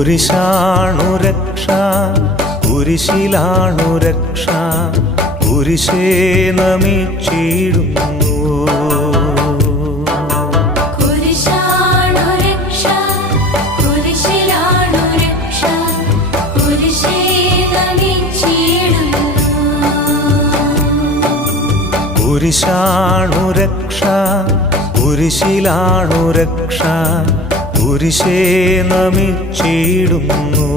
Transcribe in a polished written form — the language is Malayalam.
കുരിശാണു രക്ഷ, കുരിശിലാണു രക്ഷ, കുരിശേ നമിച്ചിടുന്നു. കുരിശാണു രക്ഷ, കുരിശിലാണു രക്ഷ, കുരിശേ നമിച്ചിടുന്നു. കുരിശാണു രക്ഷ, കുരിശിലാണു രക്ഷ, കുരിശേ നമിച്ചിടുന്നു.